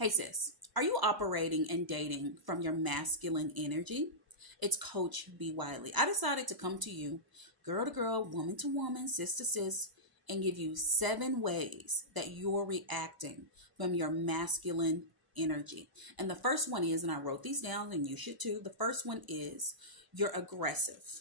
Hey sis, are you operating and dating from your masculine energy? It's Coach B. Wiley. I decided to come to you, girl to girl, woman to woman, sis to sis, and give you 7 ways that you're reacting from your masculine energy. And the first one is, and I wrote these down and you should too, the first one is you're aggressive.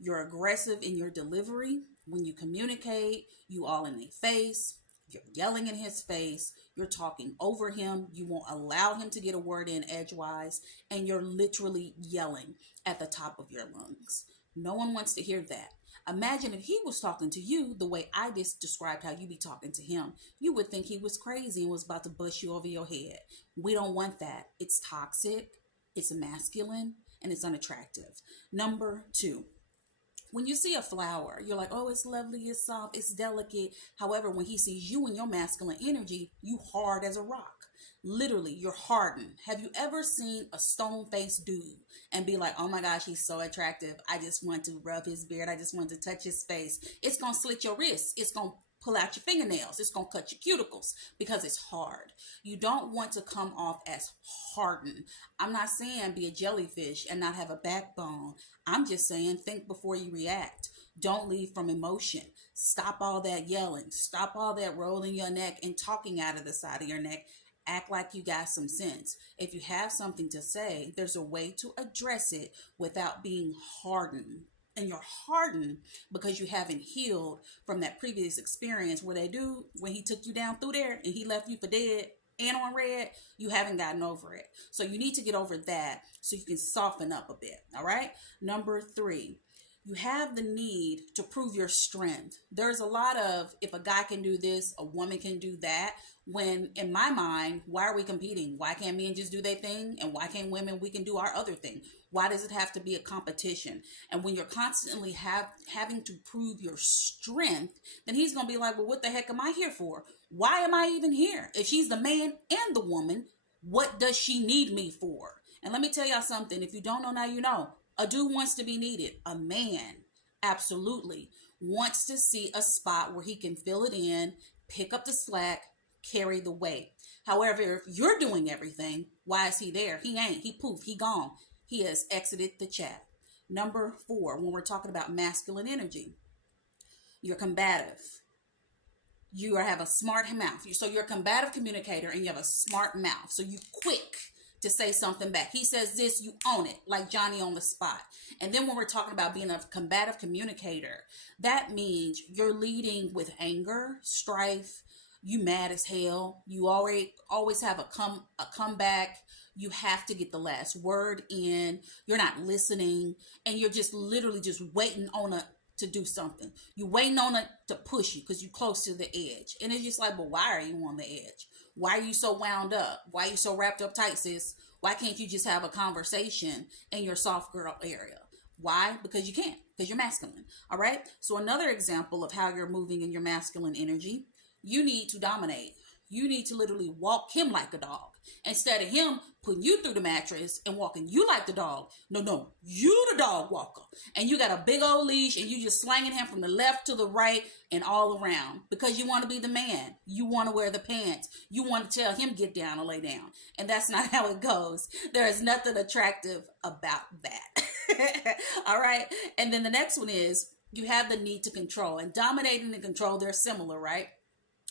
You're aggressive in your delivery. When you communicate, you all in their face. You're yelling in his face. You're talking over him. You won't allow him to get a word in edgewise. And you're literally yelling at the top of your lungs. No one wants to hear that. Imagine if he was talking to you the way I just described how you be talking to him. You would think he was crazy and was about to bust you over your head. We don't want that. It's toxic, it's masculine, and it's unattractive. Number 2, when you see a flower, you're like, oh, it's lovely, it's soft, it's delicate. However, when he sees you in your masculine energy, you hard as a rock. Literally, you're hardened. Have you ever seen a stone-faced dude and be like, oh my gosh, he's so attractive. I just want to rub his beard. I just want to touch his face. It's going to slit your wrists. It's going to pull out your fingernails. It's going to cut your cuticles because it's hard. You don't want to come off as hardened. I'm not saying be a jellyfish and not have a backbone. I'm just saying think before you react. Don't lead from emotion. Stop all that yelling. Stop all that rolling your neck and talking out of the side of your neck. Act like you got some sense. If you have something to say, there's a way to address it without being hardened. And you're hardened because you haven't healed from that previous experience where they do when he took you down through there and he left you for dead and on red. You haven't gotten over it. So you need to get over that so you can soften up a bit. All right. Number 3, you have the need to prove your strength. There's a lot of, if a guy can do this, a woman can do that. When in my mind, why are we competing? Why can't men just do their thing? And why can't women, we can do our other thing? Why does it have to be a competition? And when you're constantly having to prove your strength, then he's going to be like, well, what the heck am I here for? Why am I even here? If she's the man and the woman, what does she need me for? And let me tell y'all something. If you don't know, now you know. A dude wants to be needed. A man absolutely wants to see a spot where he can fill it in, pick up the slack, carry the weight. However, if you're doing everything, why is he there? He ain't. He poof. He gone. He has exited the chat. Number 4, when we're talking about masculine energy, you're combative. You have a smart mouth. So you're a combative communicator and you have a smart mouth. So you quick to say something back. He says this, you own it, like Johnny on the spot. And then when we're talking about being a combative communicator, that means you're leading with anger, strife, you mad as hell. You always have a comeback. You have to get the last word in. You're not listening, and you're just literally just waiting on to do something. You're waiting on it to push you because you're close to the edge. And it's just like, but why are you on the edge? Why are you so wound up? Why are you so wrapped up tight, sis? Why can't you just have a conversation in your soft girl area? Why? Because you can't, because you're masculine. All right. So another example of how you're moving in your masculine energy, you need to dominate. You need to literally walk him like a dog. Instead of him putting you through the mattress and walking you like the dog. No, you the dog walker. And you got a big old leash and you just slanging him from the left to the right and all around. Because you want to be the man. You want to wear the pants. You want to tell him get down or lay down. And that's not how it goes. There is nothing attractive about that. All right. And then the next one is you have the need to control. And dominating and control, they're similar, right?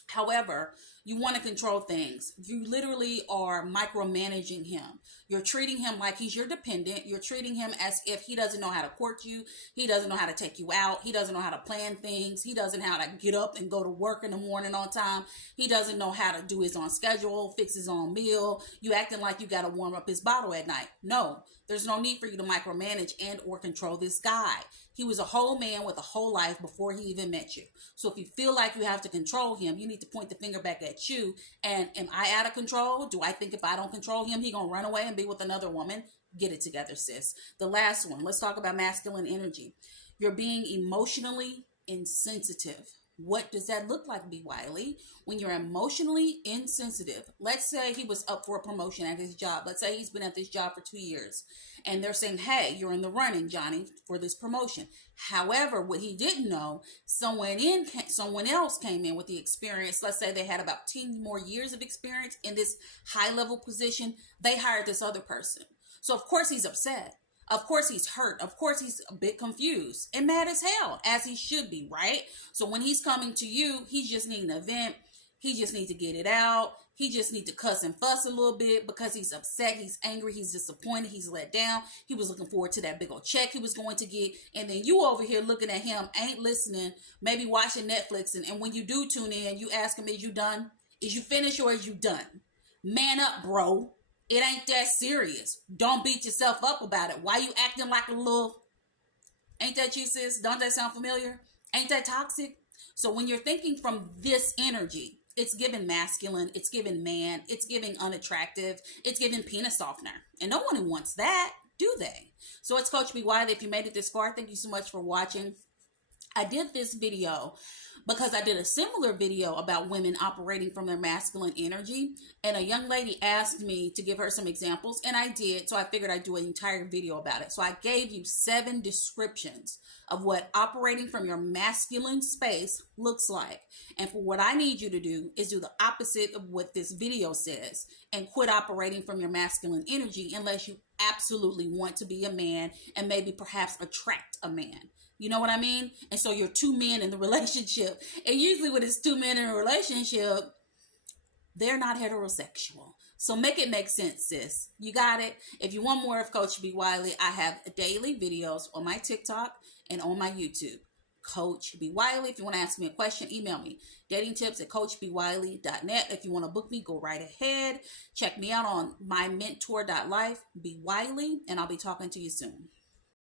However, you want to control things. You literally are micromanaging him. You're treating him like he's your dependent. You're treating him as if he doesn't know how to court you. He doesn't know how to take you out. He doesn't know how to plan things. He doesn't know how to get up and go to work in the morning on time. He doesn't know how to do his own schedule, fix his own meal. You acting like you got to warm up his bottle at night. No, there's no need for you to micromanage and or control this guy. He was a whole man with a whole life before he even met you. So if you feel like you have to control him, you need to point the finger back at you. And am I out of control? Do I think if I don't control him, he gonna run away and be with another woman? Get it together, sis. The last one, let's talk about masculine energy. You're being emotionally insensitive. What does that look like, B. Wiley? When you're emotionally insensitive, let's say he was up for a promotion at his job. Let's say he's been at this job for 2 years and they're saying, hey, you're in the running, Johnny, for this promotion. However, what he didn't know, someone else came in with the experience. Let's say they had about 10 more years of experience in this high level position. They hired this other person. So of course he's upset. Of course he's hurt. Of course he's a bit confused and mad as hell, as he should be, right? So when he's coming to you, he's just needing an event. He just needs to get it out. He just needs to cuss and fuss a little bit because he's upset, he's angry, he's disappointed, he's let down. He was looking forward to that big old check he was going to get. And then you over here looking at him, ain't listening, maybe watching Netflix. And when you do tune in, you ask him, is you done? Is you finished or is you done? Man up, bro. It ain't that serious. Don't beat yourself up about it. Why you acting like a little... Ain't that you, sis? Don't that sound familiar? Ain't that toxic? So when you're thinking from this energy, it's giving masculine, it's giving man, it's giving unattractive, it's giving penis softener. And no one wants that, do they? So it's Coach B. Wiley. If you made it this far, thank you so much for watching. I did this video because I did a similar video about women operating from their masculine energy. And a young lady asked me to give her some examples, and I did. So I figured I'd do an entire video about it. So I gave you 7 descriptions of what operating from your masculine space looks like. And for what I need you to do is do the opposite of what this video says and quit operating from your masculine energy unless you absolutely want to be a man and maybe perhaps attract a man. You know what I mean? And so you're 2 men in the relationship. And usually when it's 2 men in a relationship, they're not heterosexual. So make it make sense, sis. You got it? If you want more of Coach B. Wiley, I have daily videos on my TikTok and on my YouTube. Coach B. Wiley. If you want to ask me a question, email me. datingtips@coachbwiley.net. If you want to book me, go right ahead. Check me out on mymentor.life, B. Wiley, and I'll be talking to you soon.